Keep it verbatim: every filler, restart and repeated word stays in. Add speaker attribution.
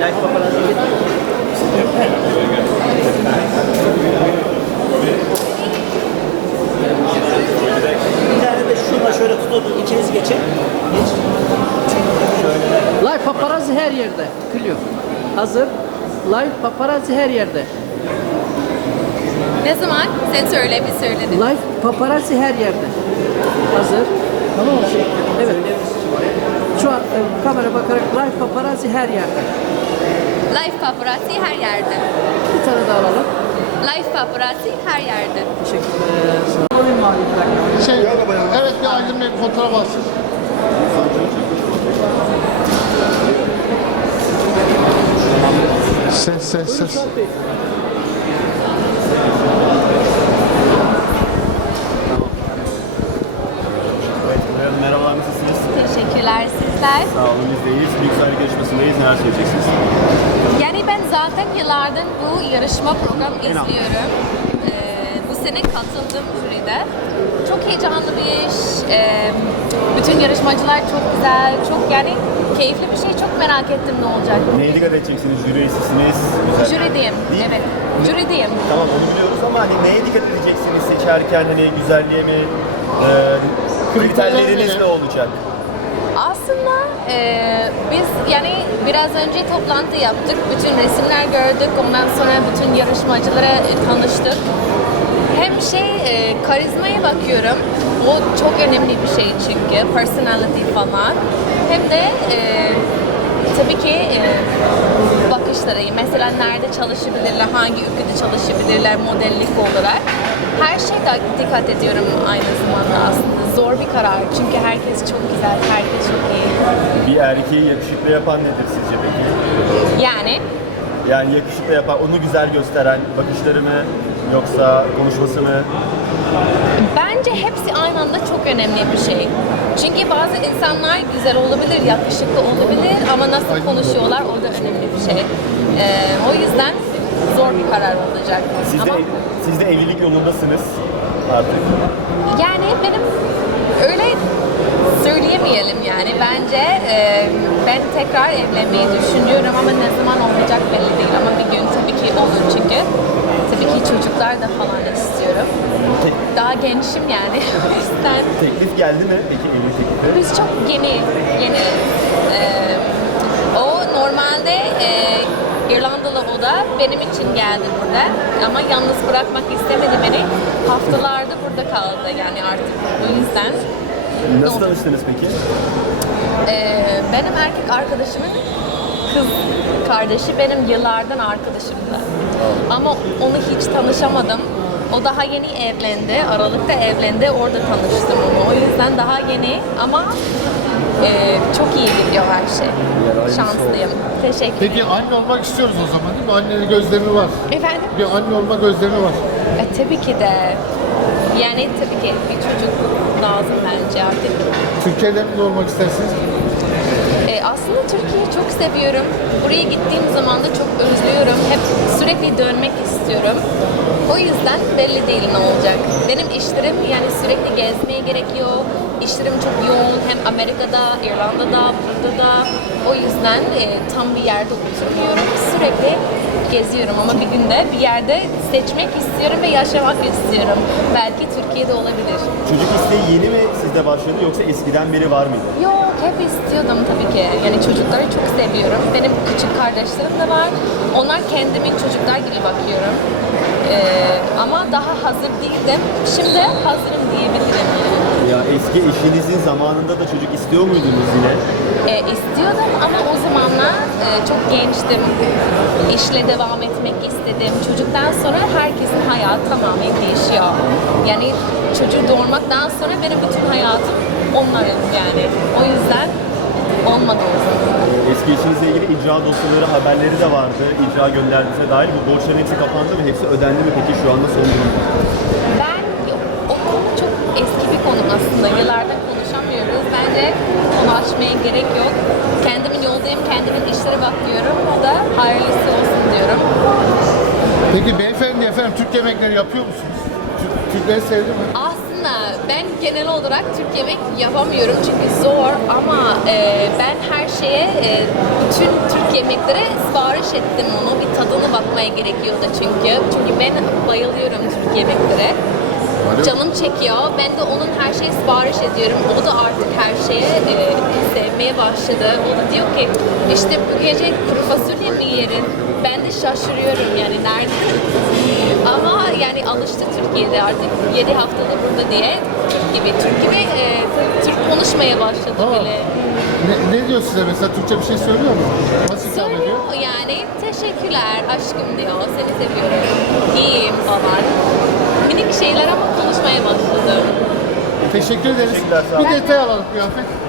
Speaker 1: Life paparazzi bir tane de şuna şöyle tutun, ikiniz geçin. Geç.
Speaker 2: Live paparazzi her yerde. Clio. Hazır. Live paparazzi her yerde.
Speaker 3: Ne zaman? Sen söyle, bir söyledin.
Speaker 2: Live paparazzi her yerde. Hazır. Tamam mı? Evet. Şu an e, kamera bakarak live paparazzi her yerde.
Speaker 3: Live paparazzi her yerde.
Speaker 2: Bir tane daha alalım.
Speaker 3: Live paparazzi her yerde.
Speaker 2: Teşekkürler. Alayım mı abi bir dakika?
Speaker 4: Şey, evet bir Aydın Bey fotoğraf alsın. Ses ses ses.
Speaker 5: Evet, merhabalar, nasılsınız?
Speaker 3: Teşekkürler sizler.
Speaker 5: Sağ olun, biz de iyiyiz. Bir güzellik yarışmasındayız. Neler söyleyeceksiniz?
Speaker 3: Yani ben zaten yıllardır bu yarışma programı izliyorum. Ee, bu sene katıldım jüride. Çok heyecanlı bir iş. Ee, bütün yarışmacılar çok güzel, çok yani keyifli bir şey. Çok merak ettim ne olacak.
Speaker 5: Neye dikkat edeceksiniz? Jüri üyesisiniz. Güzel.
Speaker 3: Jürideyim,
Speaker 5: Değil.
Speaker 3: evet. Jürideyim.
Speaker 5: Tamam, onu biliyoruz ama hani neye dikkat edeceksiniz seçerken, hani güzelliğe mi? E, kriterleriniz ne olacak?
Speaker 3: Aslında e, biz yani biraz önce toplantı yaptık. Bütün resimler gördük. Ondan sonra bütün yarışmacılara e, tanıştık. Hem şey e, karizmaya bakıyorum. O çok önemli bir şey çünkü. Personality falan. Hem de e, tabii ki e, bakışları. Mesela nerede çalışabilirler, hangi ülkede çalışabilirler modellik olarak. Her şeyde dikkat ediyorum aynı zamanda aslında. Zor bir karar çünkü herkes çok güzel, herkes çok iyi.
Speaker 5: Bir erkeği yakışıklı yapan nedir sizce peki?
Speaker 3: Yani
Speaker 5: Yani yakışıklı yapan, onu güzel gösteren bakışları mı? Yoksa konuşması mı?
Speaker 3: bence hepsi aynı anda çok önemli bir şey. Çünkü bazı insanlar güzel olabilir, yakışıklı olabilir ama nasıl konuşuyorlar o da önemli bir şey. Ee, o yüzden zor bir karar olacak.
Speaker 5: Siz de,
Speaker 3: Ama
Speaker 5: siz de evlilik yolundasınız artık.
Speaker 3: yani benim öyle söyleyemeyelim yani. Bence e, ben tekrar evlenmeyi düşünüyorum ama ne zaman olacak belli değil. Ama bir gün tabii ki olur çünkü tabii ki çocuklar da falan istiyorum.
Speaker 5: Te-
Speaker 3: Daha gençim yani. O yüzden
Speaker 5: teklif geldi mi peki, evlilik teklifi?
Speaker 3: biz çok yeni, yeni. E, o normalde e, İrlandalı o da benim için geldi burada ama yalnız bırakmak istemedi beni. Haftalarda burada kaldı yani artık o yüzden.
Speaker 5: Nasıl
Speaker 3: oldu?
Speaker 5: tanıştınız peki?
Speaker 3: Ee, benim erkek arkadaşımın kız kardeşi benim yıllardan arkadaşımdı. Ama onu hiç tanışamadım. O daha yeni evlendi, Aralık'ta evlendi, orada tanıştım onu. O yüzden daha yeni ama e, çok iyi gidiyor her şey. Şanslıyım. Teşekkür
Speaker 4: Peki
Speaker 3: ederim.
Speaker 4: anne olmak istiyoruz o zaman değil mi? Annenin gözlemi var.
Speaker 3: Efendim?
Speaker 4: Bir anne olma gözlemi var.
Speaker 3: E, tabii ki de. Yani tabii ki bir çocuk lazım bence artık.
Speaker 4: Türkiye'de mi olmak istersiniz?
Speaker 3: E, aslında Türkiye'yi çok seviyorum. Buraya gittiğim zaman da çok özlüyorum. Hep sürekli dönmek istiyorum. O yüzden belli değil ne olacak. Benim işlerim yani sürekli gezmeye gerekiyor. İşlerim çok yoğun. Hem Amerika'da, İrlanda'da, burada da. O yüzden e, tam bir yerde oturmuyorum. Sürekli geziyorum ama bir günde bir yerde seçmek istiyorum ve yaşamak istiyorum. Belki Türkiye'de olabilir.
Speaker 5: Çocuk isteği yeni mi sizde başladı yoksa eskiden beri var mıydı?
Speaker 3: Yok, hep istiyordum tabii ki. Yani çocukları çok seviyorum. Benim küçük kardeşlerim de var. Onlar kendimin çocuklar gibi bakıyorum. Ee, ama daha hazır değildim. Şimdi hazırım diyebilirim.
Speaker 5: Ya eski eşinizin zamanında da çocuk istiyor muydunuz yine?
Speaker 3: Ee, istiyordum ama o zamanlar e, çok gençtim. İşle devam etmek istedim. Çocuktan sonra herkesin hayatı tamamen değişiyor. Yani çocuğu doğurmaktan sonra benim bütün hayatım onların yani. O yüzden olmadı o zaman.
Speaker 5: Eski eşinizle ilgili icra dosyaları, haberleri de vardı. İcra gönderdiğinize dair. Bu borçların hepsi kapandı mı? Hepsi ödendi mi peki şu anda son durum?
Speaker 3: Ben o konu çok eski bir konu aslında. Yıllardır konuşamıyoruz. Bence konu açmaya gerek yok. Kendimin yoldayım, kendimin işlere bakıyorum. O da hayırlısı olsun diyorum.
Speaker 4: Peki beyefendi efendim Türk yemekleri yapıyor musunuz? Türk, Türkleri sevdi mi?
Speaker 3: Aslında ben genel olarak Türk yemek yapamıyorum çünkü zor ama e, ben her şeye, e, bütün Türk yemekleri sipariş ettim onu. Bir tadına bakmaya gerekiyordu çünkü. Çünkü ben bayılıyorum Türk yemeklere. Canım çekiyor. Ben de onun her şeyi sipariş ediyorum. O da artık her şeye e, sevmeye başladı. O da diyor ki işte bu gece kuru fasulye mi yerin? Ben de şaşırıyorum yani nerede? Ama yani alıştı Türkiye'de artık yedi haftada burada diye. Türk gibi, Türk gibi e, Türk konuşmaya başladı
Speaker 4: Aa.
Speaker 3: bile.
Speaker 4: Ne, ne diyor size mesela? Türkçe bir şey söylüyor mu? Nasıl hitap ediyor?
Speaker 3: Söylüyor yani teşekkürler aşkım diyor. Seni seviyorum. İyiyim falan. Minik şeyler ama konuşmaya başladı.
Speaker 4: Teşekkür ederiz.
Speaker 5: Teşekkürler, sağ olun.
Speaker 4: Bir detay alalım kıyafet.